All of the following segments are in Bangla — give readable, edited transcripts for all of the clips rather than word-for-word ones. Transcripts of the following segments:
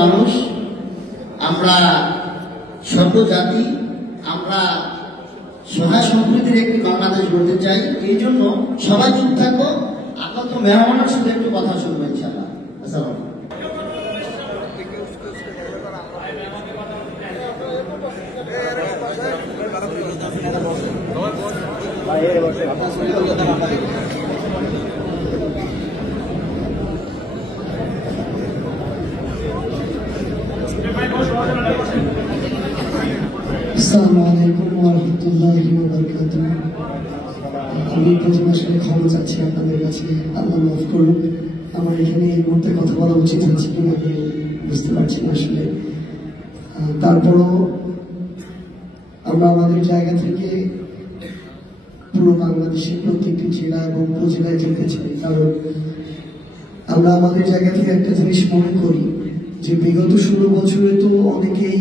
মানুষ আমরা, সর্বজাতি আমরা সহায় সম্প্রীতির একটি বাংলাদেশ গড়তে চাই। এই জন্য সবাই চুপ থাকবো, আপাতত মেহমানের সাথে একটু কথা শুনবো ইনশাআল্লাহ। আসসালাম। আসসালামু আলাইকুম ওয়া রাহমাতুল্লাহি ওয়া বারাকাতুহু। আমি প্রথমে আসলে ক্ষমা চাচ্ছি আপনাদের কাছে, আল্লাহ মাফ করুন। আমার এখানে এই মুহূর্তে কথা বলা উচিত হচ্ছে কিনা আমি বুঝতে পারছি না আসলে। তারপরও আমরা আমাদের জায়গা থেকে পুরো বাংলাদেশের প্রত্যেকটি জেলা এবং উপজেলায় যেতে চাই, কারণ আমরা আমাদের জায়গা থেকে একটা জিনিস মনে করি যে বিগত 16 বছরে তো অনেকেই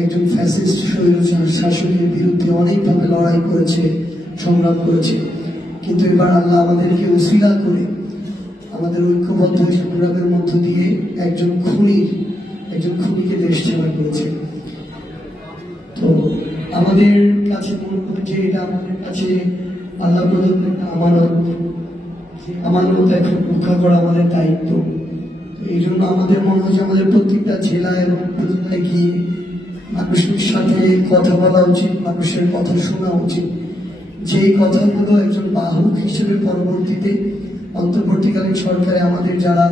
একজন ফ্যাসিস্ট স্বৈরাচার শাসনের বিরুদ্ধে অনেকভাবে লড়াই করেছে, সংগ্রাম করেছে, কিন্তু এবার আল্লাহ আমাদেরকে উসিলা করে আমাদের ঐক্যবদ্ধ সংগ্রামের মধ্য দিয়ে একজন খুনিকে দেশ সেবা করেছে। তো আমাদের কাছে মনে হয় যে এটা আমাদের কাছে আল্লাহ প্রদত্ত একটা আমানত এখন রক্ষা করা আমাদের দায়িত্ব। এই জন্য আমাদের মনে হয় যে আমাদের প্রত্যেকটা জেলা এবং উপজেলায় গিয়ে মানুষের সাথে কথা বলা উচিত, মানুষের কথা শোনা উচিত, যেই কথাগুলো একজন বাহক হিসেবে পরবর্তীতে অন্তর্বর্তীকালীন সরকারে আমাদের যারা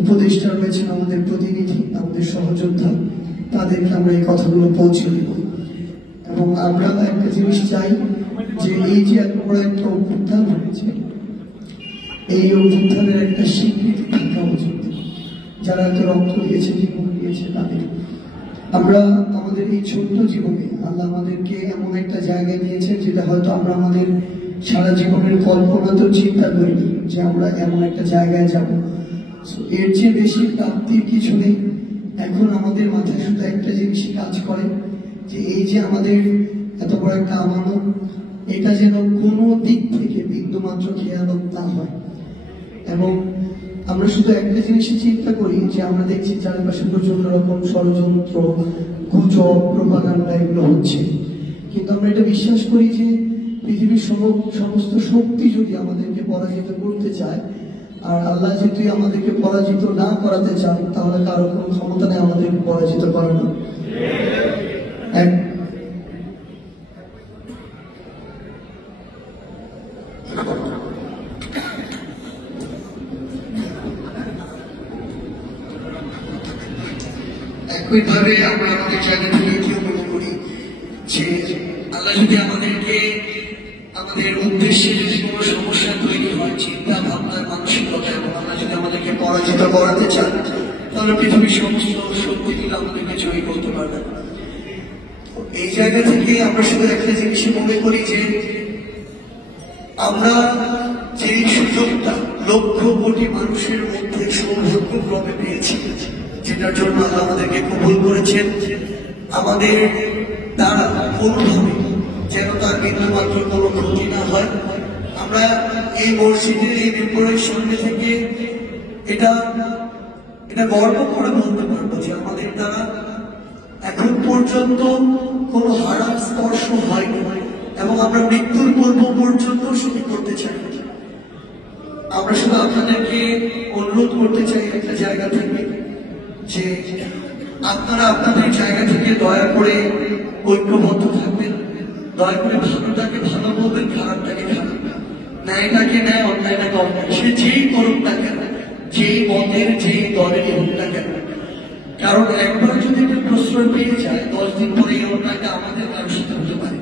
উপদেষ্টা রয়েছেন, আমাদের প্রতিনিধি, আমাদের সহযোদ্ধা, তাদেরকে আমরা এই কথাগুলো পৌঁছে দেব। এবং আমরা একটা জিনিস চাই যে এই যে এত বড় একটা অভ্যুত্থান হয়েছে, এই অভ্যুত্থানের একটা স্বীকৃতি থাকা উচিত। যারা এত রক্ত দিয়েছে, জীবন দিয়েছে, তাদের আমরা আমাদের এই ছোট্ট জীবনে আল্লাহ আমাদেরকে এমন একটা জায়গায় নিয়েছে যেটা হয়তো আমরা আমাদের সারা জীবনের কল্পনা তো চিন্তা করিনি যে আমরা এমন একটা জায়গায় যাব। এর চেয়ে বেশি প্রাপ্তির কিছু নেই। এখন আমাদের মাথায় শুধু একটা জিনিসই কাজ করে যে এই যে আমাদের এত বড় একটা আমানত, এটা যেন কোনো দিক থেকে বিন্দুমাত্র খেয়ালত না হয়। এবং আমরা শুধু একটা জিনিসই চিন্তা করি যে আমরা দেখছি চারপাশে প্রচন্ড রকম ষড়যন্ত্র, গুজব, প্রোপাগান্ডা এগুলো হচ্ছে, কিন্তু আমরা এটা বিশ্বাস করি যে পৃথিবীর সমস্ত শক্তি যদি আমাদেরকে পরাজিত করতে চায়, আর আল্লাহ যদি আমাদেরকে পরাজিত না করাতে চান, তাহলে কারো কোনো ক্ষমতা নেই আমাদেরকে পরাজিত করানো। একইভাবে আমরা আমাদের জায়গা থেকে কেউ মনে করি যে আল্লাহ যদি আমাদেরকে আমাদের উদ্দেশ্যে যদি কোনো সমস্যা তৈরি হয়, চিন্তা ভাবনার মানসিকতা, এবং আল্লাহ যদি আমাদেরকে পরাজিত করাতে চান, তাহলে পৃথিবীর সমস্ত শক্তি মিলে আমাদেরকে জয়ী করতে পারবে। এই জায়গা থেকে আমরা শুধু একটা জিনিসই মনে করি যে আমরা যে সুযোগটা লক্ষ কোটি মানুষের মধ্যে সৌভাগ্যক্রমে পেয়েছি, যেটার জন্য আল্লাহ আমাদেরকে কবুল করেছেন, আমাদের দ্বারা কোনোভাবে যেন তার বিন্দুমাত্র কোনো ক্ষতি না হয়। আমরা এই মসজিদের এই মেম্বরের সামনে থেকে এটা গর্ব করে বলতে পারবো যে আমাদের দ্বারা এখন পর্যন্ত কোনো হারাম স্পর্শ হয়নি, এবং আমরা মৃত্যুর পূর্ব পর্যন্ত সেটি করতে চাই। আমরা শুধু আপনাদেরকে অনুরোধ করতে চাই একটা জায়গা থেকে যে আপনারা আপনাদের জায়গা থেকে দয়া করে ঐক্যবদ্ধ থাকবেন, দয়া করে ভালোটাকে ভালো বলবেন, খারাপটাকে খারাপ, ন্যায়টাকে ন্যায়, অন্যায়টাকে অন্যায়, সে যেই করুক না কেন, যেই মতের যেই দলেরই হোক না কেন। কারণ একবার যদি এটা প্রশ্রয় পেয়ে যায়, 10 দিন পরে এই অন্যায়টা আমাদের কারোর সাথে হতে পারে।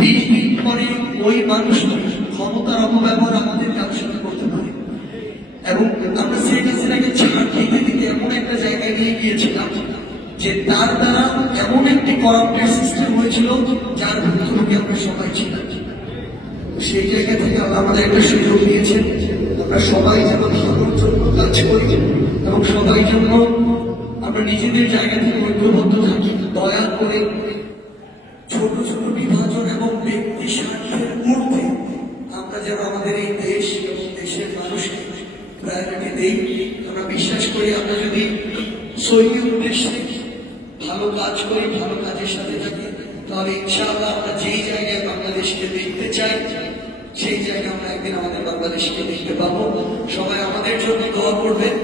20 দিন পরে ওই মানুষটি ক্ষমতার অপব্যবহার আমাদের কারোর সাথে করতে পারে। এবং আমরা শেখ হাসিনাকে ছাড় দিতে দিতে এমন একটা জায়গায় নিয়ে গিয়েছিলাম যে তার দ্বারা এমন একটি করাপ্টেড সিস্টেম হয়েছিল যার ভুক্তভোগী আমরা সবাই ছিলাম। সেই জায়গা থেকে আমাদের একটা সুযোগ দিয়েছেন, আমরা সবাই যেন ভালোর জন্য কাজ করি এবং সবাই যেন আমরা নিজেদের জায়গা থেকে ঐক্যবদ্ধ থাকি। দয়া করে ছোট ছোট বিভাজন এবং ব্যক্তি স্বার্থের ঊর্ধ্বে আমরা যেন আমাদের এই দেশ এবং দেশের মানুষকে প্রায়োরিটি দেই। আমরা বিশ্বাস করি আমরা যদি সহি উদ্দেশ্যে ভালো কাজ করি, ভালো কাজের সাথে থাকি, তাহলে ইনশাআল্লাহ আমরা যেই জায়গায় বাংলাদেশকে দেখতে চাই সেই জায়গায় আমরা একদিন আমাদের বাংলাদেশকে দেখতে পাবো। সবাই আমাদের জন্য দোয়া করবেন,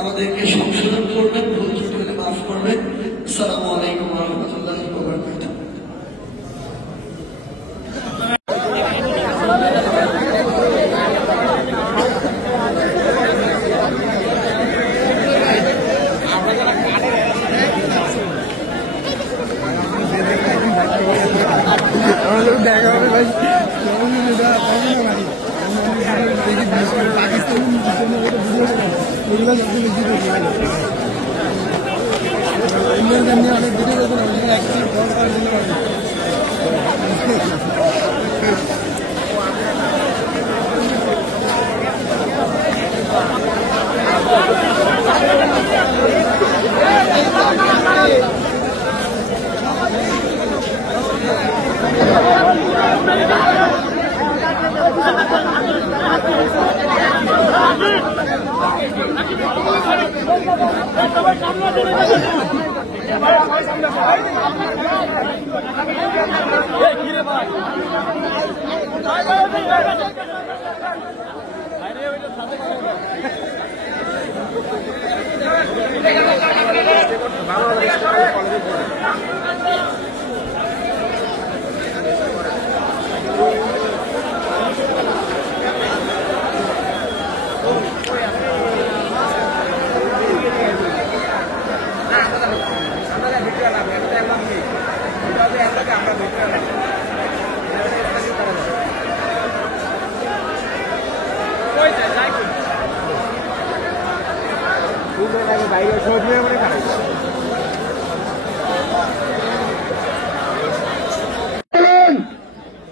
আমাদেরকে সংশোধন করবেন, ভুল ত্রুটি হলে মাফ করবেন। আসসালামু আলাইকুম ওয়া রাহমাতুল্লাহি ওয়া বারাকাতুহু। দেখা হবে ভাই, পাকিস্তান ওগুলো সবচেয়ে বেশি দেখি ইন্ডিয়ান নিয়ে অনেক ভিডিও করবে না, অ্যাকচুয়ালি ফল করার জন্য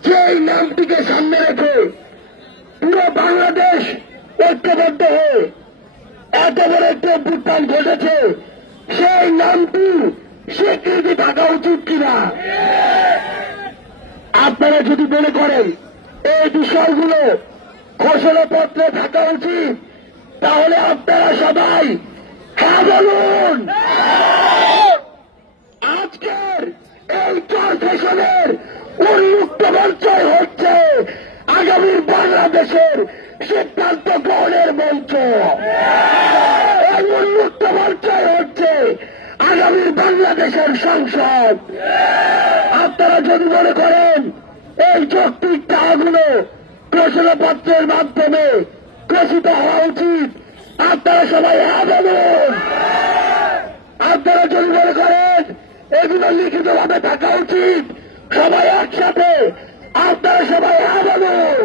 যেই নামটিকে সামনে রেখে পুরো বাংলাদেশ ঐক্যবদ্ধ হয়ে এত বড় একটি অভ্যুত্থান ঘটেছে, সেই নামটি স্বীকৃতি থাকা উচিত কিনা? আপনারা যদি মনে করেন এই বিষয়গুলো ঘোষণাপত্রে থাকা উচিত, তাহলে আপনারা সবাই হ্যাঁ বলুন। আজকের এই 4 সেশনের উন্মুক্ত মঞ্চই হচ্ছে আগামীর বাংলাদেশের সিদ্ধান্ত গ্রহণের মঞ্চ। এই উন্মুক্ত মঞ্চই হচ্ছে আগামীর বাংলাদেশের সংসদ। আপনারা যদি মনে করেন এই যৌক্তিক দাবিগুলো ঘোষণাপত্রের মাধ্যমে ঘোষিত হওয়া উচিত, আপনারা সবাই হ্যাঁ বলুন। আপনারা যদি মনে করেন এগুলো লিখিতভাবে থাকা উচিত, সবাই একসাথে আপনারা সবাই হ্যাঁ বলুন।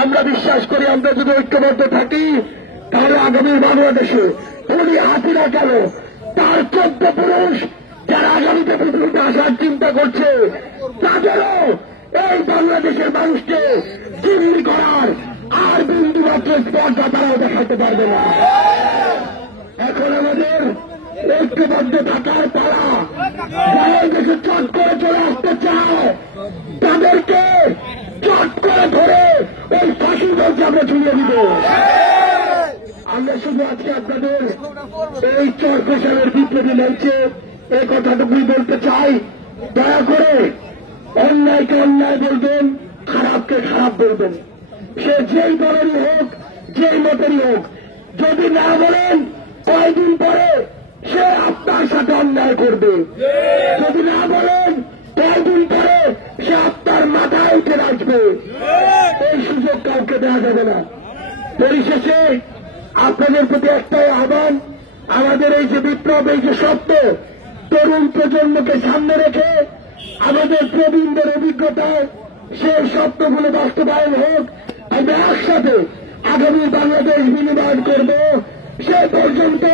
আমরা বিশ্বাস করি আমরা যদি ঐক্যবদ্ধ থাকি, তাহলে আগামীর বাংলাদেশে উনি হাসিনা কেন, তার 14 পুরুষ যারা আগামীতে পৃথিবীতে আসার চিন্তা করছে, তাদেরও এই বাংলাদেশের মানুষকে জিম্মি করার আর বিন্দুমাত্র স্পর্ধা তারাও দেখাতে পারবে না। এখন আমাদের ঐক্যবদ্ধ থাকার পালা। যারা দেশে চট করে চলে আসতে চায় তাদেরকে চট করে ধরে ওই ফাঁসির মঞ্চে আমরা ঝুলিয়ে দিব। আমরা শুধু আজকে আপনাদের এই চরফেশনের বিপ্লবী মঞ্চে এই কথাটুকুই বলতে চাই, দয়া করে অন্যায়কে অন্যায় বলবেন, খারাপকে খারাপ বলবেন। সে যেই দলেরই হোক, যেই মতেরই হোক, যদি না বলেন কয়েকদিন পরে সে আপনার সাথে অন্যায় করবে। যদি না বলেন কয়েকদিন পরে সে আপনার মাথায় উঠে আসবে। এই সুযোগ কাউকে দেওয়া যাবে না। পরিশেষে আপনাদের প্রতি একটাই আহ্বান, আমাদের এই যে বিপ্লব, এই যে স্বপ্ন, তরুণ প্রজন্মকে সামনে রেখে আমাদের প্রবীণদের অভিজ্ঞতায় সেই স্বপ্নগুলো বাস্তবায়ন হোক। আমরা একসাথে আগামী বাংলাদেশ বিনির্মাণ করব। সে পর্যন্ত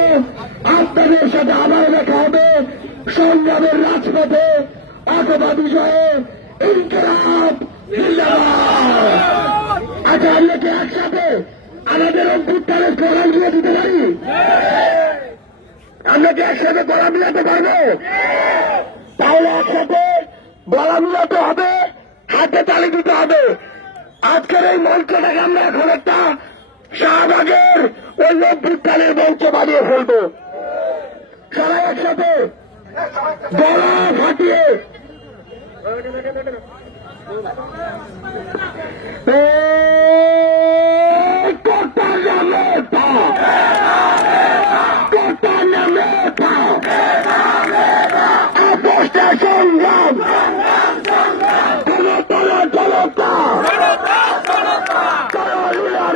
আপনাদের সাথে আবার দেখা হবে সংগ্রামের রাজপথে অথবা বিজয়ে। ইনকিলাব জিন্দাবাদ। আচ্ছা, আমরা কি একসাথে আমাদের অভ্যুত্থানের স্লোগান দিয়ে দিতে পারি? আমরা কি একসাথে গলা মিলাতে পারবো? তাহলে একসাথে গলা মিলাতে হবে, হাতে তালি দিতে হবে। আজকের এই মঞ্চটাকে আমরা এখন একটা শাহবাগের ওই অভ্যুত্থানের মঞ্চ বানিয়ে ফেলবো। সবাই একসাথে গলা ফাটিয়ে সংগ্রাম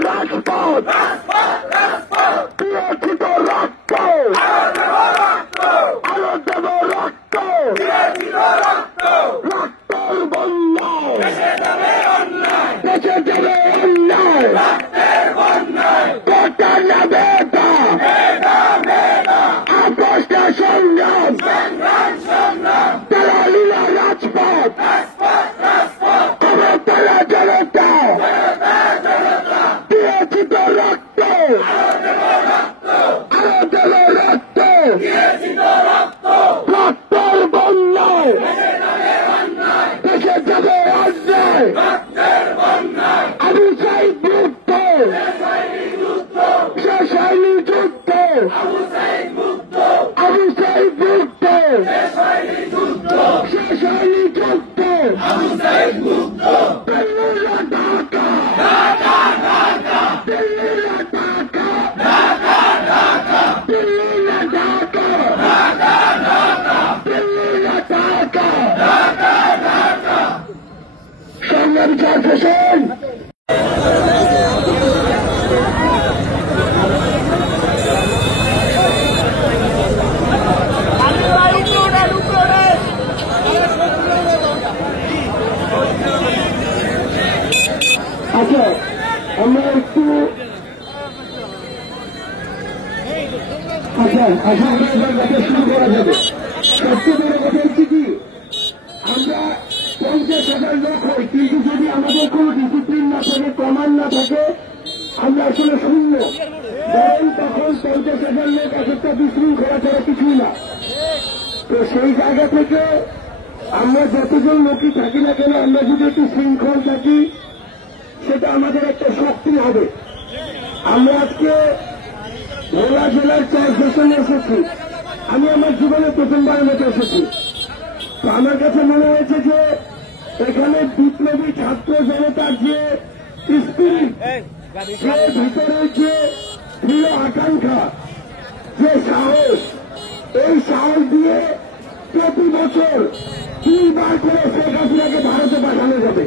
রাজপথ প্রিয়ক্ষিত রক্ত আলো দেব রক্ত রক্তর বন্যায় বেঁচে যাবে অন্যায় কটা না বেটা আপোষটা সংগ্রাম তারা লীলা রাজপথ তারা জনতা প্রিয়ক্ষিত রক্ত আলো দেব রক্ত রক্তর বন্যায় দেশে যাবে অন্যায় আমি চাই যুদ্ধ শেষ হয়নি যুদ্ধ আমি চাই যুদ্ধ শেষ হয়নি যুদ্ধ দিল্লিরা ঢাকা দিল্লিরা ঢাকা দিল্লিরা ঢাকা দিল্লিরা ঢাকা সংগ্রামী ছাত্র হোসেন আচ্ছা আমরা একটু আশা করি কথা শুরু করা যাবে। সবচেয়ে বড় কথা হচ্ছে কি আমরা 50,000 লোক হই, কিন্তু যদি আমাদের কোনো ডিসিপ্লিন না থাকে, কমান্ড না থাকে, আমরা আসলে শূন্য। বরং তখন 50,000 লোক একটা বিশৃঙ্খলা ছাড়া কিছুই না। তো সেই জায়গা থেকে আমরা যতজন লোকই থাকি না কেন, আমরা যদি একটু শৃঙ্খল থাকি, সেটা আমাদের একটা শক্তি হবে। আমরা আজকে ভোলা জেলার চার স্টেশনে এসেছি। আমি আমার জীবনে প্রথমবার মতো এসেছি। তো আমার কাছে মনে হয়েছে যে এখানে বিপ্লবী ছাত্র জনতার যে স্পিরিট, যে ভিতরে যে দৃঢ় আকাঙ্ক্ষা, যে সাহস, এই সাহস দিয়ে প্রতি বছর 3 বার করে শেখ হাসিনাকে ভারতে পাঠানো যাবে।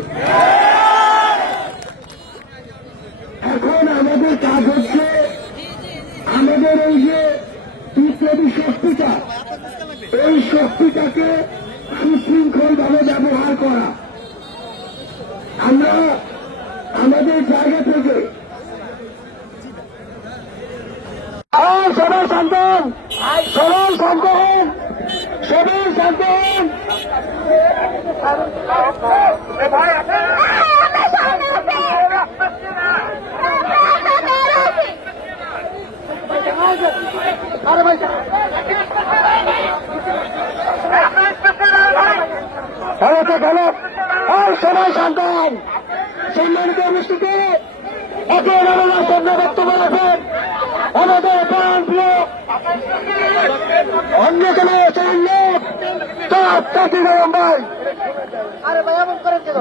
এখন আমাদের কাজ হচ্ছে আমাদের এই যে বিপ্লবী শক্তিটা, এই শক্তিটাকে সুশৃঙ্খল ভাবে ব্যবহার করা। আমরা আমাদের জায়গা থেকে সবাই শান্ত হন, সবাই শান্ত হন, সবাই শান্ত হন। সবাই শান্ত হন। সম্মানিত অনুষ্ঠিত এখন আমার সামনে বক্তব্য রাখেন আমাদের প্রাণপ্রিয় অন্যতম লোক তাকি গরম ভাই। আরে ভাই এমন করেন কেন?